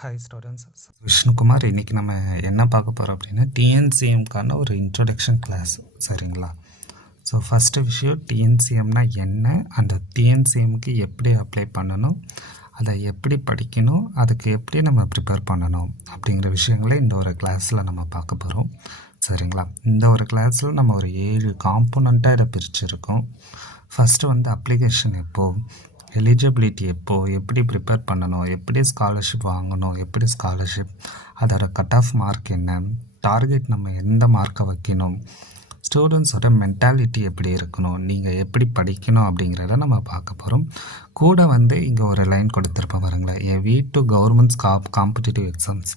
Hi students, Vishnukumar. இன்றைக்கி நம்ம என்ன பார்க்க போகிறோம் அப்படின்னா டிஎன்சிஎம்க்கான ஒரு இன்ட்ரொடக்ஷன் கிளாஸ். சரிங்களா? ஸோ ஃபஸ்ட்டு விஷயம், டிஎன்சிஎம்னா என்ன, அந்த டிஎன்சிஎம்க்கு எப்படி அப்ளை பண்ணணும், அதை எப்படி படிக்கணும், அதுக்கு எப்படி நம்ம ப்ரிப்பேர் பண்ணணும் அப்படிங்கிற விஷயங்களை இந்த ஒரு கிளாஸில் நம்ம பார்க்க போகிறோம். சரிங்களா? இந்த ஒரு கிளாஸில் நம்ம ஒரு 7 காம்போனண்ட்டாக இதை பிரிச்சுருக்கோம். ஃபஸ்ட்டு வந்து அப்ளிகேஷன் எப்போது, எலிஜிபிலிட்டி எப்போது, எப்படி ப்ரிப்பேர் பண்ணணும், எப்படி ஸ்காலர்ஷிப் வாங்கணும், எப்படி ஸ்காலர்ஷிப், அதோட கட் ஆஃப் மார்க் என்ன, டார்கெட் நம்ம எந்த மார்க்கை வைக்கணும், ஸ்டூடெண்ட்ஸோட மென்டாலிட்டி எப்படி இருக்கணும், நீங்கள் எப்படி படிக்கணும் அப்படிங்கிறத நம்ம பார்க்க போகிறோம். கூட வந்து இங்கே ஒரு லைன் கொடுத்துருப்போம் பாருங்களேன், எ வீ to governments competitive exams.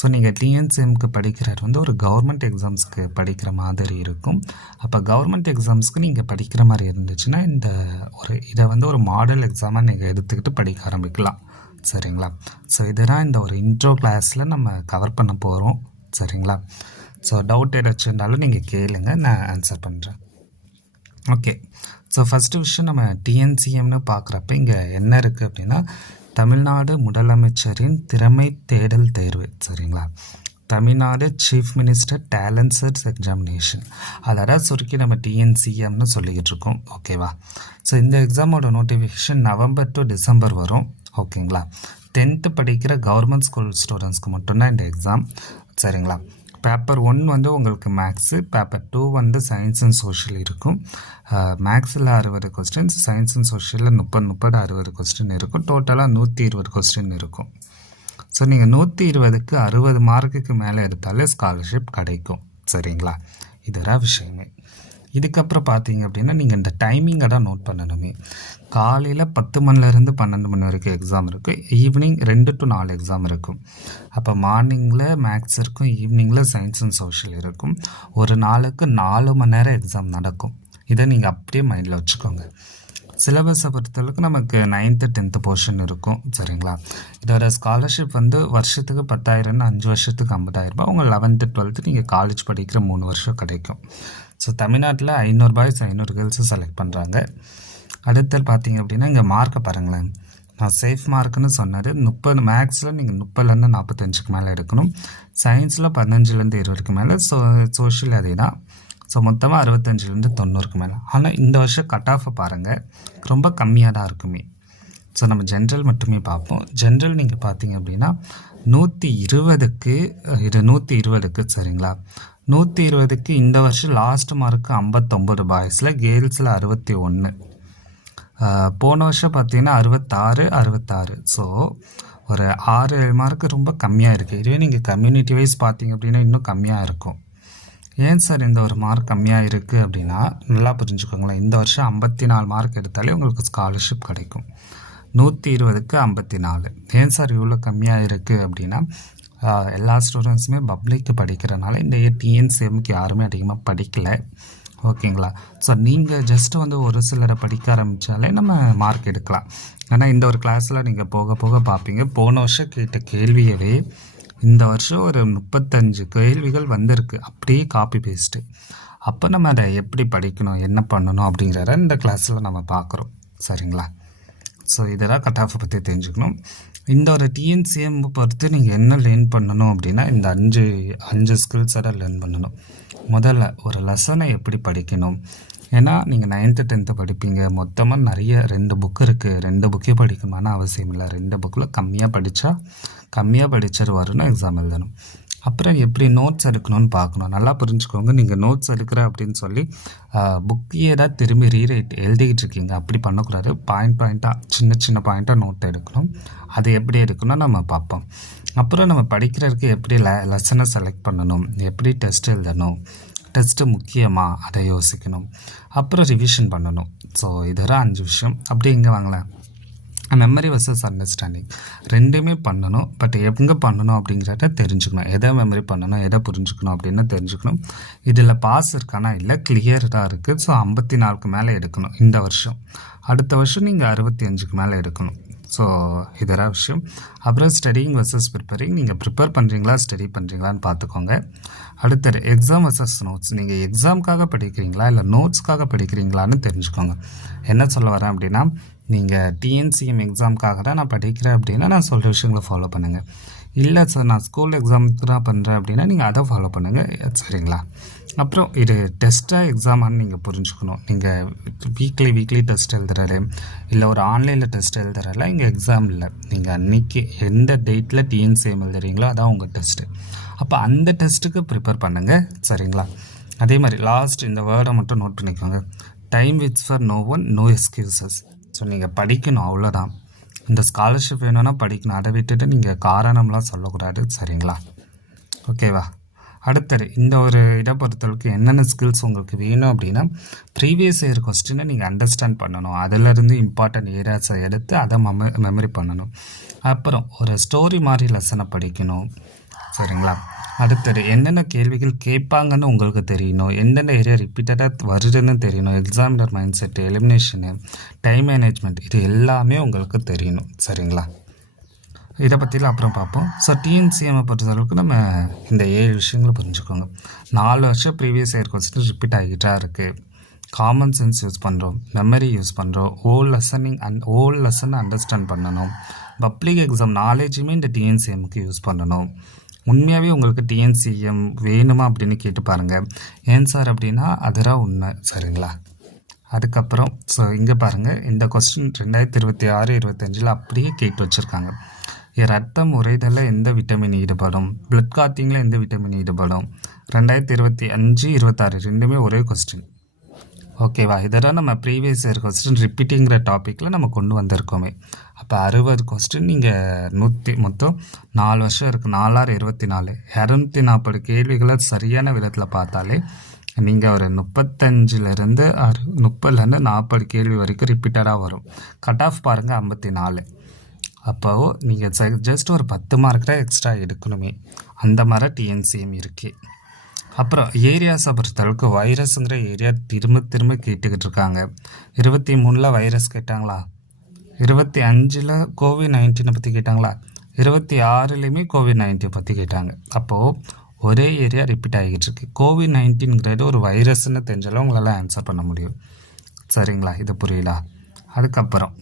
So நீங்கள் டிஎன்சிஎம்க்கு படிக்கிறது வந்து ஒரு கவர்மெண்ட் எக்ஸாம்ஸ்க்கு படிக்கிற மாதிரி இருக்கும். அப்போ கவர்மெண்ட் எக்ஸாம்ஸ்க்கு நீங்கள் படிக்கிற மாதிரி இருந்துச்சுன்னா இதை வந்து ஒரு மாடல் எக்ஸாமாக நீங்கள் எடுத்துக்கிட்டு படிக்க ஆரம்பிக்கலாம். சரிங்களா? ஸோ இதெல்லாம் இந்த ஒரு இன்ட்ரோ கிளாஸில் நம்ம கவர் பண்ண போகிறோம். சரிங்களா? ஸோ டவுட் ஏதாச்சும் இருந்தாலும் நீங்கள் கேளுங்க, நான் ஆன்சர் பண்ணுறேன். ஓகே. ஸோ ஃபஸ்ட்டு விஷயம், நம்ம டிஎன்சிஎம்னு பார்க்குறப்ப இங்கே என்ன இருக்குது அப்படின்னா, தமிழ்நாடு முதலமைச்சரின் திறமை தேடல் தேர்வு. சரிங்களா? Tamil Nadu chief minister talent search examination, அதோட சுருக்கி நம்ம டிஎன்சிஎம்னு சொல்லிக்கிட்டு இருக்கோம். ஓகேவா? ஸோ இந்த எக்ஸாமோட நோட்டிஃபிகேஷன் நவம்பர் டு டிசம்பர் வரும். ஓகேங்களா? 10th படிக்கிற கவர்மெண்ட் ஸ்கூல் ஸ்டூடெண்ட்ஸ்க்கு மட்டும்தான் இந்த எக்ஸாம். சரிங்களா? பேப்பர் 1 வந்து உங்களுக்கு மேக்ஸு, பேப்பர் 2 வந்து சயின்ஸ் அண்ட் சோஷியல் இருக்கும். மேக்ஸில் 60 கொஸ்டின்ஸ், சயின்ஸ் அண்ட் சோஷியலில் 30 60 கொஸ்டின் இருக்கும். டோட்டலாக 120 கொஸ்டின் இருக்கும். ஸோ நீங்கள் 120க்கு 60 மார்க்குக்கு மேலே எடுத்தாலே ஸ்காலர்ஷிப் கிடைக்கும். சரிங்களா? இதுதான் விஷயமே. இதுக்கப்புறம் பார்த்தீங்க அப்படின்னா, நீங்கள் இந்த டைமிங்கை தான் நோட் பண்ணணுமே. காலையில் 10 மணிலேருந்து 12 மணி வரைக்கும் எக்ஸாம் இருக்குது. ஈவினிங் 2 to 4 எக்ஸாம் இருக்கும். அப்போ மார்னிங்கில் மேக்ஸ் இருக்கும், ஈவினிங்கில் சயின்ஸ் அண்ட் சோஷியல் இருக்கும். ஒரு நாளுக்கு 4 மணி நேரம் எக்ஸாம் நடக்கும். இதை நீங்கள் அப்படியே மைண்டில் வச்சுக்கோங்க. சிலபஸை பொறுத்தளவுக்கு நமக்கு 9th 10th போர்ஷன் இருக்கும். சரிங்களா? இதோட ஸ்காலர்ஷிப் வந்து வருஷத்துக்கு 10,000, 5 வருஷத்துக்கு 50,000 உங்கள் 11th 12th நீங்கள் காலேஜ் படிக்கிற 3 வருஷம் கிடைக்கும். ஸோ தமிழ்நாட்டில் 500 பாய்ஸ் 500 கேர்ள்ஸும் செலக்ட் பண்ணுறாங்க. அடுத்து பார்த்தீங்க அப்படின்னா, இங்கே மார்க்கை பாருங்களேன். நான் சேஃப் மார்க்குன்னு சொன்னது 30, மேக்ஸில் நீங்கள் 30லேருந்து 45க்கு மேலே எடுக்கணும், சயின்ஸில் 15லேருந்து 20க்கு மேலே, சோஷியல் அதே தான். ஸோ மொத்தமாக 65லேருந்து 90க்கு மேலே. ஆனால் இந்த வருஷம் கட் ஆஃபை பாருங்கள், ரொம்ப கம்மியாக தான் இருக்குமே. ஸோ நம்ம ஜென்ரல் மட்டுமே பார்ப்போம். ஜென்ரல் நீங்கள் பார்த்தீங்க அப்படின்னா 120க்கு இது 120க்கு. சரிங்களா? 120க்கு இந்த வருஷம் லாஸ்ட் மார்க்கு 59 பாய்ஸில், கேர்ள்ஸில் 61. போன வருஷம் பார்த்தீங்கன்னா 66. ஸோ ஒரு 6-7 மார்க்கு ரொம்ப கம்மியாக இருக்குது. இதுவே நீங்கள் கம்யூனிட்டி வைஸ் பார்த்தீங்க அப்படின்னா இன்னும் கம்மியாக இருக்கும். ஏன் சார் இந்த ஒரு மார்க் கம்மியாக இருக்குது அப்படின்னா, நல்லா புரிஞ்சுக்கோங்களேன். இந்த வருஷம் 54 மார்க் எடுத்தாலே உங்களுக்கு ஸ்காலர்ஷிப் கிடைக்கும். 120க்கு 54. ஏன் சார் இவ்வளோ கம்மியாக இருக்குது அப்படின்னா, எல்லா ஸ்டூடெண்ட்ஸுமே பப்ளிக்கு படிக்கிறனால இந்த டிஎன்சிஎம்க்கு யாருமே அதிகமாக படிக்கலை. ஓகேங்களா? ஸோ நீங்கள் ஜஸ்ட்டு வந்து ஒரு சிலரை படிக்க ஆரம்பித்தாலே நம்ம மார்க் எடுக்கலாம். ஆனால் இந்த ஒரு கிளாஸில் நீங்கள் போக போக பார்ப்பீங்க, போன வருஷம் கேட்ட கேள்வியவே இந்த வருஷம் ஒரு 35 கேள்விகள் வந்திருக்கு, அப்படியே காப்பி பேஸ்ட்டு. அப்போ நம்ம அதை எப்படி படிக்கணும், என்ன பண்ணணும் அப்படிங்கிறத இந்த கிளாஸில் நம்ம பார்க்குறோம். சரிங்களா? ஸோ இதெல்லாம் கட் ஆஃபை பற்றி தெரிஞ்சுக்கணும். இந்த ஒரு டிஎன்சிஎம் பொறுத்து நீங்கள் என்ன லேர்ன் பண்ணணும் அப்படின்னா, இந்த 5 ஸ்கில்ஸை தான் லேர்ன் பண்ணணும். முதல்ல ஒரு லெசனை எப்படி படிக்கணும். ஏன்னா நீங்கள் 9th 10th படிப்பீங்க, மொத்தமாக நிறைய 2 புக்கு இருக்குது. 2 புக்கே படிக்கணுமான அவசியம் இல்லை. 2 புக்கில் கம்மியாக படிச்சது வரணும், எக்ஸாம் எழுதணும். அப்புறம் எப்படி நோட்ஸ் எடுக்கணும்னு பார்க்கணும். நல்லா புரிஞ்சுக்கோங்க, நீங்கள் நோட்ஸ் எடுக்கிற அப்படின்னு சொல்லி புக்கையே தான் திரும்பி ரீரைட் எழுதிக்கிட்டு இருக்கீங்க, அப்படி பண்ணக்கூடாது. பாயிண்ட்டாக சின்ன பாயிண்ட்டாக நோட் எடுக்கணும். அது எப்படி எடுக்கணும் நம்ம பார்ப்போம். அப்புறம் நம்ம படிக்கிறதுக்கு எப்படி லெசனை செலக்ட் பண்ணணும், எப்படி டெஸ்ட் எழுதணும், டெஸ்ட்டு முக்கியமாக அதை யோசிக்கணும். அப்புறம் ரிவிஷன் பண்ணணும். ஸோ இதெல்லாம் 5 விஷயம். அப்படி இங்கே வாங்கலாம், மெமரி வர்சஸ் அண்டர்ஸ்டாண்டிங் ரெண்டுமே பண்ணணும். பட் எங்கே பண்ணணும் அப்படிங்கிறத தெரிஞ்சுக்கணும். எதை மெமரி பண்ணணும், எதை புரிஞ்சுக்கணும் அப்படின்னு தெரிஞ்சுக்கணும். இதில் பாஸ் இருக்கானா இல்லை, கிளியர் தான் இருக்குது. ஸோ 54க்கு மேலே எடுக்கணும் இந்த வருஷம். அடுத்த வருஷம் நீங்கள் 65க்கு மேலே எடுக்கணும். ஸோ இதெல்லாம் விஷயம். அப்புறம் ஸ்டடிங் வர்சஸ் ப்ரிப்பேரிங், நீங்கள் ப்ரிப்பேர் பண்ணுறீங்களா ஸ்டடி பண்ணுறீங்களான்னு பார்த்துக்கோங்க. அடுத்தது எக்ஸாம் வர்சஸ் நோட்ஸ், நீங்கள் எக்ஸாமுக்காக படிக்கிறீங்களா இல்லை நோட்ஸ்க்காக படிக்கிறீங்களான்னு தெரிஞ்சுக்கோங்க. என்ன சொல்ல வரேன் அப்படின்னா, நீங்கள் டிஎன்சிஎம் எக்ஸாமுக்காக தான் நான் படிக்கிறேன் அப்படின்னா நான் சொல்கிற விஷயங்களை ஃபாலோ பண்ணுங்கள். இல்லை சார் நான் ஸ்கூல் எக்ஸாமுக்கு தான் பண்ணுறேன் அப்படின்னா நீங்கள் அதை ஃபாலோ பண்ணுங்கள். சரிங்களா? அப்புறம் இது டெஸ்ட்டாக எக்ஸாமான்னு நீங்கள் புரிஞ்சுக்கணும். நீங்கள் வீக்லி டெஸ்ட் எழுதுறாரு, இல்லை ஒரு ஆன்லைனில் டெஸ்ட் எழுதுறால இங்கே எக்ஸாம் இல்லை. நீங்கள் அன்றைக்கி எந்த டேட்டில் டிஎன்சிஎம் எழுதுறீங்களோ அதான் உங்கள் டெஸ்ட்டு. அப்போ அந்த டெஸ்ட்டுக்கு ப்ரிப்பேர் பண்ணுங்கள். சரிங்களா? அதே மாதிரி லாஸ்ட் இந்த வேர்டை மட்டும் நோட் பண்ணிக்கோங்க. Time waits for no one, no excuses. So நீங்கள் படிக்கணும், அவ்வளோதான். இந்த ஸ்காலர்ஷிப் வேணும்னா படிக்கணும், அதை விட்டுட்டு நீங்கள் காரணம்லாம் சொல்லக்கூடாது. சரிங்களா? ஓகேவா? அடுத்தது இந்த ஒரு இதை பொறுத்தளவுக்கு என்னென்ன ஸ்கில்ஸ் உங்களுக்கு வேணும் அப்படின்னா, ப்ரீவியஸ் இயர் கொஸ்டினை நீங்கள் அண்டர்ஸ்டாண்ட் பண்ணணும், அதிலேருந்து இம்பார்ட்டன்ட் ஏரியாஸை எடுத்து அதை மெமரி பண்ணணும். அப்புறம் ஒரு ஸ்டோரி மாதிரி லெசனை படிக்கணும். சரிங்களா? அடுத்தது என்னென்ன கேள்விகள் கேட்பாங்கன்னு உங்களுக்கு தெரியணும், எந்தெந்த ஏரியா ரிப்பீட்டடாக வருதுன்னு தெரியணும், examiner mind set, elimination, time management, இது எல்லாமே உங்களுக்கு தெரியணும். சரிங்களா? இதை பற்றிலாம் அப்புறம் பார்ப்போம். ஸோ டிஎன்சிஎம்மை பொறுத்தளவுக்கு நம்ம இந்த 7 விஷயங்களை புரிஞ்சுக்கோங்க. 4 வருஷம் ப்ரீவியஸ் இயர் கொஸ்டின் ரிப்பீட் ஆகிட்டா இருக்குது. காமன் சென்ஸ் யூஸ் பண்ணுறோம், மெமரி யூஸ் பண்ணுறோம், ஓல் லெசனை அண்டர்ஸ்டாண்ட் பண்ணணும். பப்ளிக் எக்ஸாம் நாலேஜுமே இந்த டிஎன்சிஎம்முக்கு யூஸ் பண்ணணும். உண்மையாகவே உங்களுக்கு டிஎன்சிஎம் வேணுமா அப்படின்னு கேட்டு பாருங்கள். ஏன் சார் அப்படின்னா அதுதான் உண்மை. சரிங்களா? அதுக்கப்புறம் ஸோ இங்கே பாருங்கள், இந்த கொஸ்டின் 2026-25 அப்படியே கேட்டு வச்சுருக்காங்க. ரத்தம் உறைதலில் எந்த விட்டமின் ஈடுபடும், பிளட் காத்திங்கில் எந்த விட்டமின் ஈடுபடும், 2025-26 ரெண்டுமே ஒரே கொஸ்டின். ஓகேவா? இதெல்லாம் நம்ம ப்ரீவியஸ் இயர் கொஸ்டின் ரிப்பீட்டிங்கிற டாப்பிக்கில் நம்ம கொண்டு வந்திருக்கோமே. அப்போ 60 கொஸ்டின் நீங்கள் மொத்தம் 4 வருஷம் இருக்குது, 4 24 240 கேள்விகளை சரியான விதத்தில் பார்த்தாலே நீங்கள் ஒரு 35லேருந்து 30லேருந்து 40 கேள்வி வரைக்கும் ரிப்பீட்டடாக வரும். கட் ஆஃப் பாருங்கள் 54. அப்போது நீங்கள் ஜஸ்ட் ஒரு 10 மார்க் தான் எக்ஸ்ட்ரா எடுக்கணுமே. அந்த மாதிரி டிஎன்சிஎம் இருக்குது. அப்புறம் ஏரியாஸை பொறுத்தளவுக்கு வைரஸுங்கிற ஏரியா திரும்ப கேட்டுக்கிட்டு இருக்காங்க. 23 வைரஸ் கேட்டாங்களா, 25 கோவிட்-19 பற்றி கேட்டாங்களா, 26 கோவிட்-19 பற்றி கேட்டாங்க. அப்போது ஒரே ஏரியா ரிப்பீட் ஆகிட்டு இருக்கு. கோவிட்-19ங்கிறது ஒரு வைரஸ்ன்னு தெரிஞ்சாலும் உங்களால் ஆன்சர் பண்ண முடியும். சரிங்களா? இது புரியலா? அதுக்கப்புறம்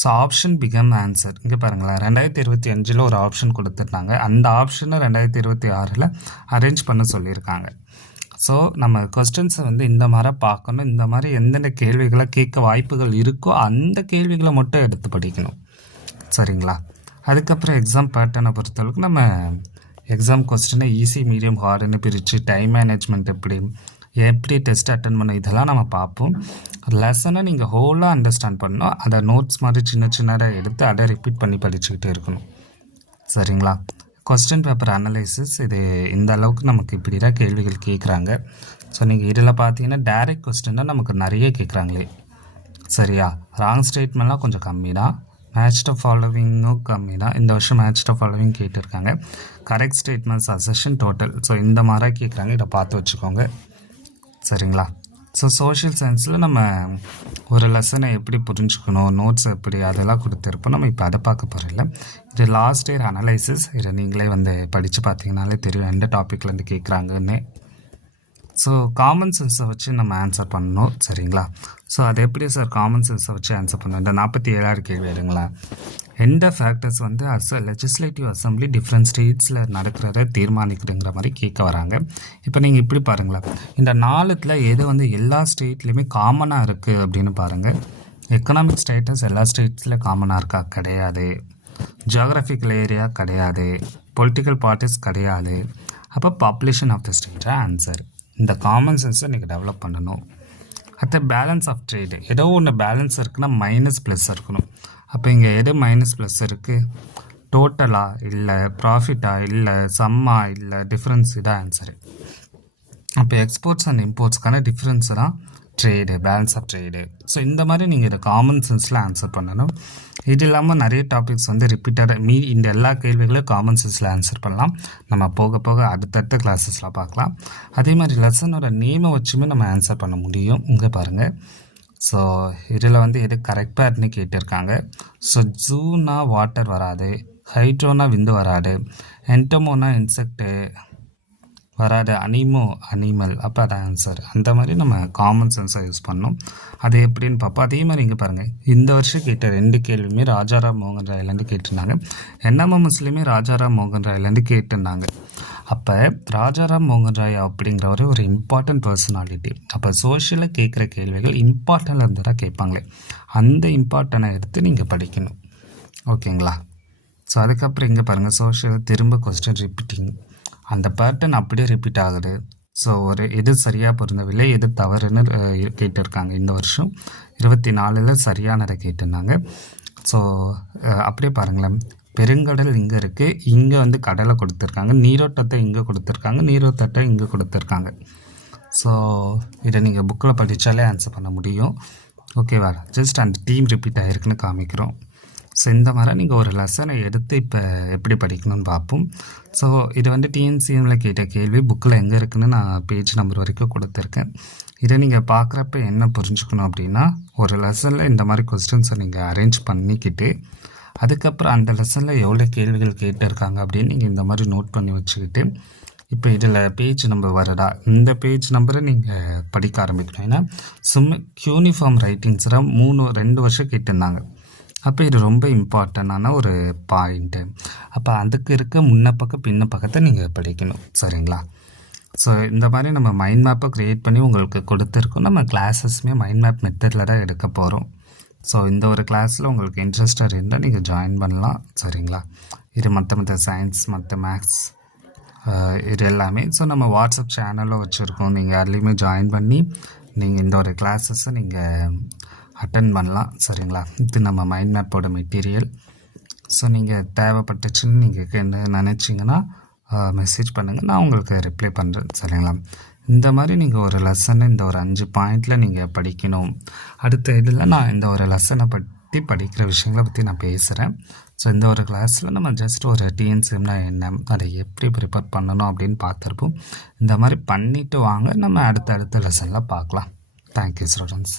ஸோ ஆப்ஷன் பிகம் ஆன்சர். இங்கே பாருங்களேன், 2025 ஒரு ஆப்ஷன் கொடுத்துட்டாங்க. அந்த ஆப்ஷனை 2026 அரேஞ்ச் பண்ண சொல்லியிருக்காங்க. ஸோ நம்ம கொஸ்டின்ஸை இந்த மாதிரி பார்க்கணும். இந்த மாதிரி எந்தெந்த கேள்விகளை கேட்க வாய்ப்புகள் இருக்கோ அந்த கேள்விகளை மட்டும் எடுத்து படிக்கணும். சரிங்களா? அதுக்கப்புறம் எக்ஸாம் பேட்டர்னை பொறுத்தளவுக்கு நம்ம எக்ஸாம் கொஸ்டினை ஈஸி, மீடியம், ஹார்டுன்னு பிரித்து டைம் மேனேஜ்மெண்ட் எப்படி டெஸ்ட் அட்டன் பண்ண இதெல்லாம் நம்ம பார்ப்போம். லெசனை நீங்கள் ஹோலாக அண்டர்ஸ்டாண்ட் பண்ணணும். அதை நோட்ஸ் மாதிரி சின்னதாக எடுத்து அதை ரிப்பீட் பண்ணி படிச்சுக்கிட்டே இருக்கணும். சரிங்களா? கொஸ்டின் பேப்பர் அனலைசிஸ் இது இந்த அளவுக்கு நமக்கு இப்படி தான் கேள்விகள் கேட்குறாங்க. ஸோ நீங்கள் இதில் பார்த்தீங்கன்னா டைரக்ட் கொஸ்டின் தான் நமக்கு நிறைய கேட்குறாங்களே. சரியா? ராங் ஸ்டேட்மெண்ட்லாம் கொஞ்சம் கம்மி தான். மேட்ச் த ஃபாலோவிங்கும் கம்மி தான். இந்த வருஷம் மேட்ச் த ஃபாலோவிங் கேட்டிருக்காங்க. Correct statements, assertion, total, so இந்த மாதிரி கேட்குறாங்க. இதை பார்த்து வச்சுக்கோங்க. சரிங்களா? ஸோ சோஷியல் சயின்ஸில் நம்ம ஒரு லெசனை எப்படி புரிஞ்சுக்கணும், நோட்ஸ் எப்படி, அதெல்லாம் கொடுத்துருப்போம். நம்ம இப்போ அதை பார்க்க போகிறதில்ல. இது லாஸ்ட் இயர் அனலைசிஸ். இதை நீங்களே படித்து பார்த்தீங்கனாலே தெரியும் எந்த டாப்பிக்லேருந்து கேட்குறாங்கன்னு. ஸோ காமன் சென்ஸை வச்சு நம்ம ஆன்சர் பண்ணணும். சரிங்களா? ஸோ அது எப்படி சார் காமன் சென்ஸை வச்சு ஆன்சர் பண்ணணும்? இந்த 47 கேள்வி எடுங்களா. எந்த ஃபேக்டர்ஸ் லெஜிஸ்லேட்டிவ் அசம்பிளி டிஃப்ரெண்ட் ஸ்டேட்ஸில் நடக்கிறத தீர்மானிக்குதுங்கிற மாதிரி கேட்க வராங்க. இப்போ நீங்கள் இப்படி பாருங்களேன், இந்த 4ல் எது எல்லா ஸ்டேட்லேயுமே காமனாக இருக்குது அப்படின்னு பாருங்கள். எக்கனாமிக் ஸ்டேட்டஸ் எல்லா ஸ்டேட்ஸில் காமனாக இருக்கா? கிடையாது. ஜியோகிராஃபிக்கல் ஏரியா கிடையாது. பொலிட்டிக்கல் பார்ட்டிஸ் கிடையாது. அப்போ பாப்புலேஷன் ஆஃப் த ஸ்டேட்டாக ஆன்சர். இந்த காமன் சென்ஸை நீங்கள் டெவலப் பண்ணணும். அடுத்த பேலன்ஸ் ஆஃப் ட்ரேடு, ஏதோ ஒன்று பேலன்ஸ் இருக்குன்னா மைனஸ் ப்ளஸ் இருக்கணும். அப்போ இங்கே எது மைனஸ் ப்ளஸ் இருக்குது? டோட்டலா இல்லை, ப்ராஃபிட்டா இல்லை, சம்மா இல்லை, டிஃப்ரென்ஸ் இதான் ஆன்சரு. அப்போ எக்ஸ்போர்ட்ஸ் அண்ட் இம்போர்ட்ஸ்க்கான டிஃப்ரென்ஸ் தான் trade, balance of trade. So இந்த மாதிரி நீங்கள் இதை காமன் சென்ஸில் ஆன்சர் பண்ணணும். இது இல்லாமல் நிறைய டாபிக்ஸ் ரிப்பீட்டடாக இந்த எல்லா கேள்விகளையும் காமன் சென்ஸில் ஆன்சர் பண்ணலாம். நம்ம போக போக அடுத்தடுத்த கிளாஸஸில் பார்க்கலாம். அதே மாதிரி லெசனோட நேமை வச்சுமே நம்ம ஆன்சர் பண்ண முடியும். இங்கே பாருங்கள். ஸோ இதில் எது கரெக்டாக கேட்டிருக்காங்க. ஸோ ஜூனா வாட்டர் வராது, ஹைட்ரோனா விந்து வராது, என்டமோனா இன்செக்டு வராது. அனிமல் அப்போ அதான் ஆன்சர். அந்த மாதிரி நம்ம காமன் சென்ஸை யூஸ் பண்ணோம். அது எப்படின்னு பார்ப்போம். அதே மாதிரி இங்கே பாருங்கள், இந்த வருஷம் கேட்ட 2 கேள்வியுமே ராஜாராம் மோகன் ராயிலேருந்து கேட்டிருந்தாங்க. NMMSலையுமே ராஜாராம் மோகன் ராயிலேருந்து கேட்டிருந்தாங்க. அப்போ ராஜாராம் மோகன் ராய் அப்படிங்கிறவர் ஒரு இம்பார்ட்டன்ட் பர்சனாலிட்டி. அப்போ சோஷியலில் கேட்குற கேள்விகள் இம்பார்ட்டன்ட் இருந்து தான் கேட்பாங்களே, அந்த இம்பார்ட்டனை எடுத்து நீங்கள் படிக்கணும். ஓகேங்களா? ஸோ அதுக்கப்புறம் இங்கே பாருங்கள், சோஷியல் திரும்ப கொஸ்டின் ரிப்பீட்டிங், அந்த பேட்டர்ன் அப்படியே ரிப்பீட் ஆகுது. ஸோ ஒரு எது சரியாக பொருந்தவில்லை, எது தவறுன்னு கேட்டிருக்காங்க. இந்த வருஷம் 24 சரியானதை கேட்டிருந்தாங்க. ஸோ அப்படியே பாருங்களேன், பெருங்கடல் இங்கே இருக்குது, இங்கே வந்து கடலை கொடுத்துருக்காங்க, நீரோட்டத்தை இங்கே கொடுத்துருக்காங்க, நீரோட்டத்தை இங்கே கொடுத்துருக்காங்க. ஸோ இதை நீங்கள் புக்கில் படித்தாலே ஆன்சர் பண்ண முடியும். ஓகேவா? ஜஸ்ட் அந்த டீம் ரிப்பீட் ஆகிருக்குன்னு காமிக்கிறோம். ஸோ இந்த மாதிரி நீங்கள் ஒரு லெசனை எடுத்து இப்போ எப்படி படிக்கணும்னு பார்ப்போம். ஸோ இது வந்து டிஎன்சிஎம்மில் கேட்ட கேள்வி புக்கில் எங்கே இருக்குதுன்னு நான் பேஜ் நம்பர் வரைக்கும் கொடுத்துருக்கேன். இதை நீங்கள் பார்க்குறப்ப என்ன புரிஞ்சுக்கணும் அப்படின்னா, ஒரு லெசனில் இந்த மாதிரி கொஸ்டின்ஸை நீங்கள் அரேஞ்ச் பண்ணிக்கிட்டு அதுக்கப்புறம் அந்த லெசனில் எவ்வளோ கேள்விகள் கேட்டிருக்காங்க அப்படின்னு நீங்கள் இந்த மாதிரி நோட் பண்ணி வச்சுக்கிட்டு, இப்போ இதில் பேஜ் நம்பர் வருதா, இந்த பேஜ் நம்பரை நீங்கள் படிக்க ஆரம்பிக்கணும். ஏன்னா யூனிஃபார்ம் ரைட்டிங்ஸில் 2 வருஷம் கேட்டிருந்தாங்க. அப்போ இது ரொம்ப இம்பார்ட்டண்டான ஒரு பாயிண்ட்டு. அப்போ அதுக்கு இருக்க முன்ன பக்கம் பின்ன பக்கத்தை நீங்கள் படிக்கணும். சரிங்களா? ஸோ இந்த மாதிரி நம்ம மைண்ட் மேப்பை க்ரியேட் பண்ணி உங்களுக்கு கொடுத்துருக்கோம். நம்ம கிளாஸஸ்மே மைண்ட் மேப் மெத்தடில் தான் எடுக்க போகிறோம். ஸோ இந்த ஒரு கிளாஸில் உங்களுக்கு இன்ட்ரெஸ்டாக இருந்தால் நீங்கள் ஜாயின் பண்ணலாம். சரிங்களா? இது மற்ற சயின்ஸ், மற்ற மேக்ஸ், இது எல்லாமே. ஸோ நம்ம வாட்ஸ்அப் சேனலில் வச்சுருக்கோம். நீங்கள் அதுலேயுமே ஜாயின் பண்ணி நீங்கள் இந்த ஒரு கிளாஸஸை நீங்கள் அட்டன் பண்ணலாம். சரிங்களா? இது நம்ம மைண்ட் மேப்போட மெட்டீரியல். ஸோ நீங்கள் தேவைப்பட்டுச்சுன்னு நீங்கள் என்ன நினச்சிங்கன்னா மெசேஜ் பண்ணுங்கள், நான் உங்களுக்கு ரிப்ளை பண்ணுறேன். சரிங்களா? இந்த மாதிரி நீங்கள் ஒரு லெசனை இந்த ஒரு 5 பாயிண்டில் நீங்கள் படிக்கணும். அடுத்த இதில் நான் இந்த ஒரு லெசனை பற்றி படிக்கிற விஷயங்களை பற்றி நான் பேசுகிறேன். ஸோ இந்த ஒரு கிளாஸில் நம்ம ஜஸ்ட் ஒரு டிஎன்சிஎம்னா என்ன, அதை எப்படி ப்ரிப்பேர் பண்ணணும் அப்படின்னு பார்த்துருப்போம். இந்த மாதிரி பண்ணிவிட்டு வாங்க, நம்ம அடுத்த லெசனில் பார்க்கலாம். Thank you students.